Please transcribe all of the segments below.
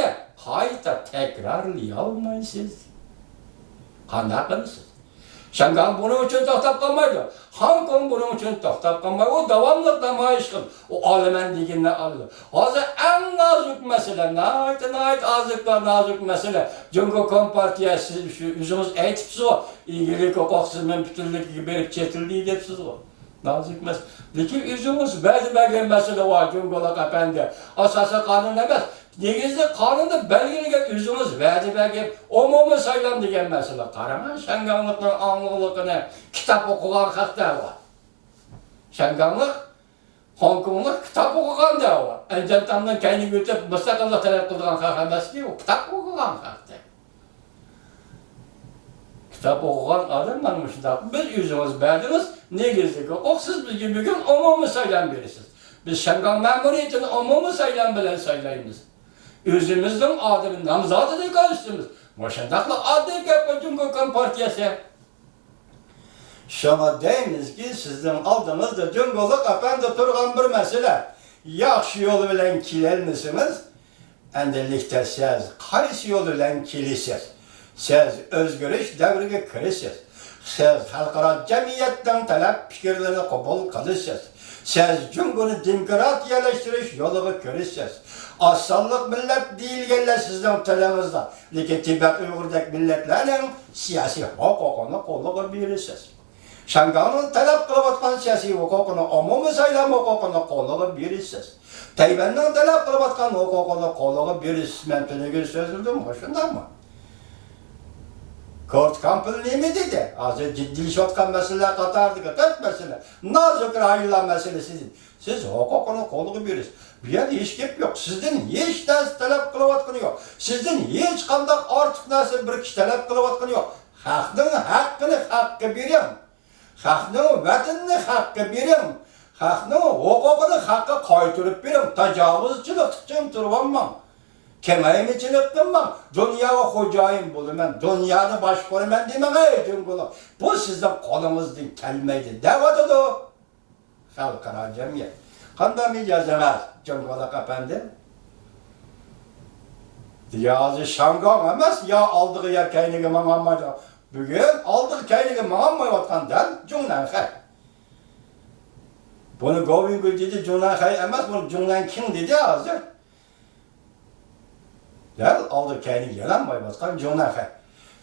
gaplarni qayta takrorlayolmaysiz. Qanday qilasiz? Shanghai buning uchun to'xtab qolmaydi. Hong Kong buning uchun to'xtab qolmaydi. U davomli namoyish qildi. U olaman deganini oldi. Hozir eng nozik masala, nozik masala. Jungo Kompartiyasi shu o'zingiz aytibsiz, ilgili huquqsiz mumkinligiga berib chetildi debsiz. Nozik masala. Lekin o'zingiz ba'zi masala bor Jungolar apandi. Asosiy qonun emas. Negizde kanunda belgeleyen özünüz vədi bəgib, umumu saylam degan məsələ. Qarama, Şənganlıqın anlılıqını kitap okuyan xalqda var. Şənganlıq, Hong Konglıq kitap okuyan da var. Encantamdan kendi götürüp müstakillik talep kıldıran xalq emas ki, o kitap okuyan xalqda. Kitap okuyan adamlarmış da biz özünüz bədiniz, negizde oksuz bilgi bugün umumu saylam verirsiniz. Biz Şəngan memuriyetini umumu saylam bilen saylayımız. Özümüzün adını namzadı da karıştırırız. Başındakla adı yapı Jungo Kompartiyası. Şuna deyimiz ki sizden aldığınızda Jungo'luk apanda turgan bir mesele. Yaxşı yolu bilen kilelmisiniz? Endelikte siz karşı yolu bilen kilisiz. Siz özgürlük devrine kirisiz. Siz halkara cemiyetten talep fikirlerini kabul kılısınız. Siz Jungo'nu demokratiyalaştırış yolunu kirisiz. Asallık millet değilgenler sizden telemizde. Lekin Tibet Uygur'daki milletlerin siyasi hukukunu kolluğu birisiz. Şanghan'ın talep kılıbatkan siyasi hukukunu, umumi saylam hukukunu kolluğu birisiz. Tayvan'ın talep kılıbatkan hukukunu kolluğu birisiz. Ben tünegül sözüldüm, hoşunda mı? Kurt Campbell ne mi dedi? Azı ciddilişotkan meseleler katardı ki, dört mesele. Nazıkır ayrılan meselesizin. Siz hukukunu kolluğu birisiz. Bir yerde hiç gep yok. Sizden hiç ders talep kılıvatkını yok. Sizden hiç kandak artık nasıl bir kişi talep kılıvatkını yok. Halkın hakkını hakkı verin. Halkın vatanını hakkı verin. Halkın hukukunu hakkı kaytırıp verin. Tacavuzçılık için durmam. Kemayimcilik kılmam. Dünyaya hocayım bulmam. Dünyanı başkorumen demem ey Jungolar. Bu sizden kolunuzdan gelmeydi. Devadı o. Halkara cemiyet. Kandan icazemez Jungo'luk efendi. Yazı Şangan emez ya aldığı ya keynigi manammaydı. Bugün aldığı keynigi manammayotkan del Jungnan Hay. Bunu Govingul dedi Jungnan Hay emez, bunu Jungnan King dedi hazır. Del aldığı keynigi yalanmayotkan Jungnan Hay.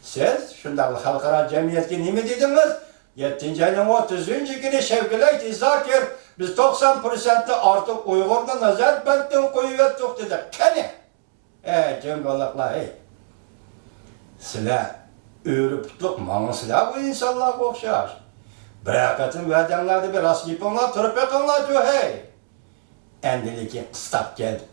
Siz şundan halkara cemiyetki ne mi dediniz? 7. ayın 30. günü Şevkilayt Zakir biz 90% artık Uygur'da nazar bentden koyuvettik dedi. Kene? Jungo'luklar hey. Sizler öğrüptlük manısılar bu insanlar okşar. Bırakatın verdenlerde bir rast yapınlar, tırıp yakınlar diyor hey. Endiliki kıstap geldi.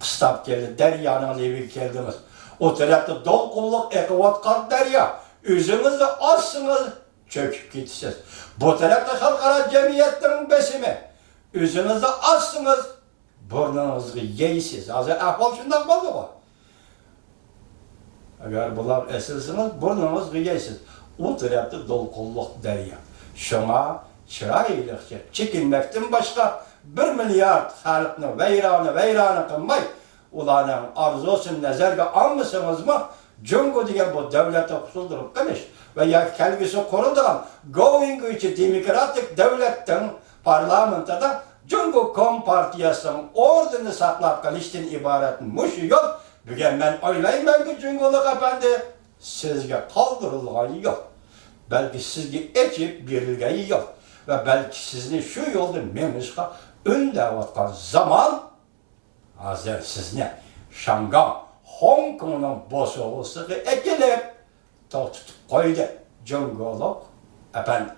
Kıstap geldi, deryanın evi geldiniz. O tarafta dol kulluk ekvatkan derya. Üzünüzde azsınız. Çöküp gitsiniz. Bu tarafta halkara cemiyetin besimi. Üzünüzde açsınız, burnunuzu yeysiz. Azı ahval şundan oldu mu? Eğer bunlar esilsiniz, burnunuzu yeysiz. O tarafta dolkulluk derya. Şuna çıraylıkça çekinmekten başka 1 milyar halkını veyranı kılmay. Ulanın arzusunu nezerge almışsınız mı? Jungo diyen bu devlete kusuldurup kılış. Ve ya kelgisi kurulduğun Govingul için demokratik devletin parlamentada Jungo Kompartiyası'nın ordunu saklap kalıştan ibaretmiş yol. Bugün ben oylayayım ki Jungo'luk efendi sizge kaldırılmayı yok. Belki sizge ekip verilgeyi yok. Ve belki sizin şu yolda memişka önde vatkan zaman hazır sizne Şanghan, Hong Kong'un bozuğusu ekilip tutup koydu Jungo'luk efendi.